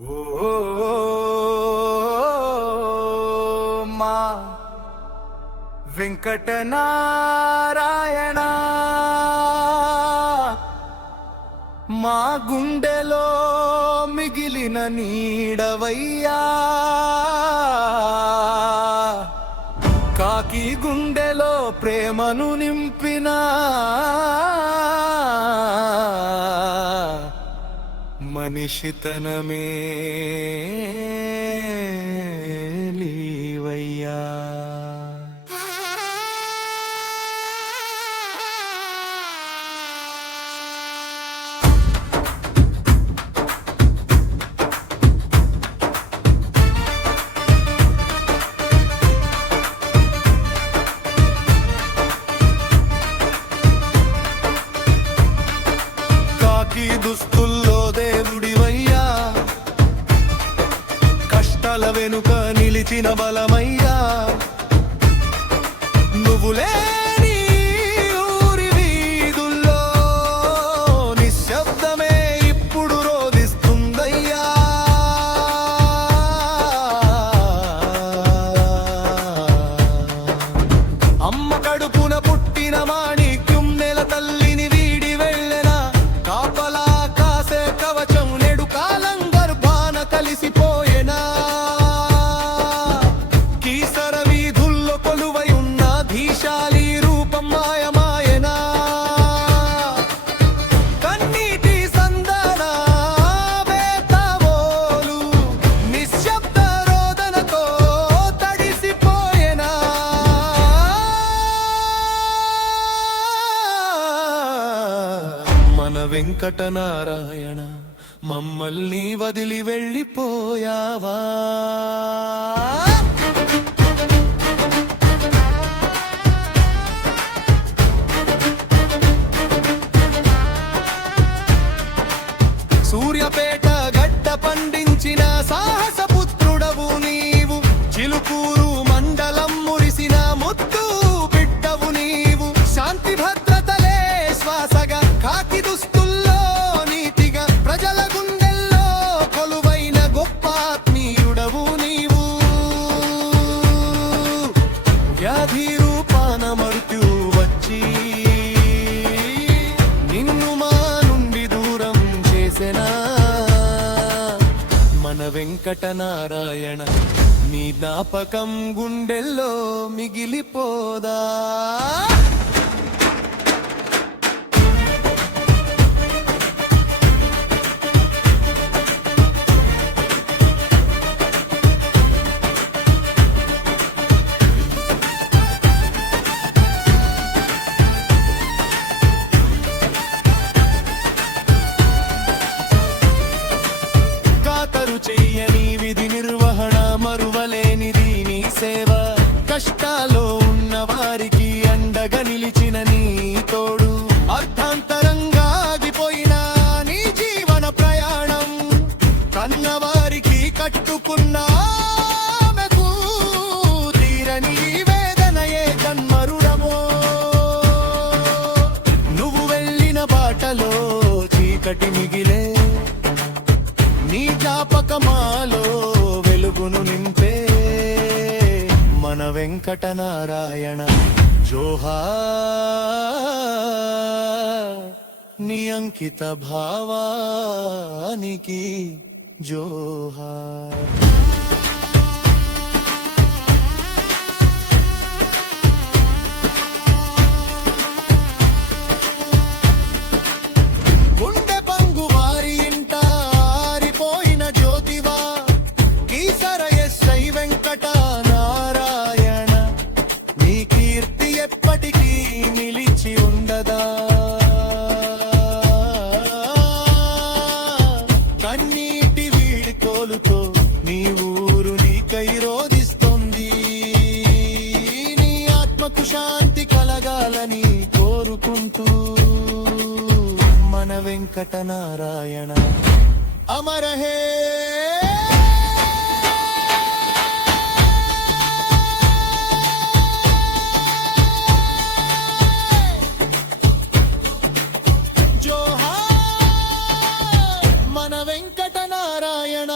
ఓ మా వెంకటనారాయణ మా గుండెలో మిగిలిన నీడవయ్యా కాకి గుండెలో ప్రేమను నింపిన మనిషితనమే లీవయ్యా. కాకి దుస్తుల్లో దేవుడివయ్యా, కష్టాల వెనుక నిలిచిన బలమయ్యా. నువ్వు లేని ఊరి వీధుల్లో నిశ్శబ్దమే ఇప్పుడు రోదిస్తుందయ్యా. అమ్మ కడుపున పుట్టిన మాణిక్యం నెల తల్లిని వీడి వెళ్ళెన కాపలా కాసే కవచం నెడు కాలం గర్భాన కలిసిపోయేనా. కీసర వీధుల్లో కొలువై ఉన్న ధీశాలి రూపం మాయమాయనా. కన్నీటి సందన వేతవోలు నిశ్శబ్ద రోదనతో తడిసిపోయేనా. మన వెంకటనారాయణ మమ్మల్ని వదిలి వెళ్ళిపోయావా. సూర్యపేట గడ్డ పండించిన సాహస పుత్రుడవు నీవు. చిలుకూరు మండలం మురిసిన ముత్తు బిడ్డవు నీవు. శాంతి భద్రతలే శ్వాసగా కాకి దుస్తుల్లో నీతిగా ప్రజల గుండెల్లో కొలువైన గొప్ప ఆత్మీయుడవు నీవు. వ్యాధి రూపాన మృత్యు వచ్చి నిన్ను మా నుండి దూరం చేసెనా. మన వెంకటనారాయణ నీ జ్ఞాపకం గుండెల్లో మిగిలిపోదా. కాతరు చెయ్యని విధి నిర్వహణ మరువలేనిది నీ సేవ. కష్టాల్లో ఉన్న వారికి అండగా నిలిచిన నీ తోడు. అర్థాంతరంగా ఆగిపోయిన నీ జీవన ప్రయాణం కన్నవారికి కట్టుకున్న ఆమెకు తీరని వేదనయే కన్మరుడమో. నువ్వు వెళ్ళిన బాటలో చీకటి మిగిలే నీ జ్ఞాపకమాలో వెలుగును నింపే. మన వెంకటనారాయణ జోహార్ నీ అంకిత భావానికి జోహార్. గుండె పంగు వారి ఇంట ఆరిపోయిన జ్యోతివా. కీసర ఎస్ఐ వెంకట నారాయణ నీ కీర్తి ఎప్పటికీ నిలిచి ఉండదా. కన్నీటి వీడుకోలుతో నీ ఊరు నీకై రోదిస్తుంది. నీ ఆత్మకు శాంతి కలగాలని కోరుకుంటూ మన వెంకటనారాయణ అమర హే. జోహార్ మన వెంకట నారాయణ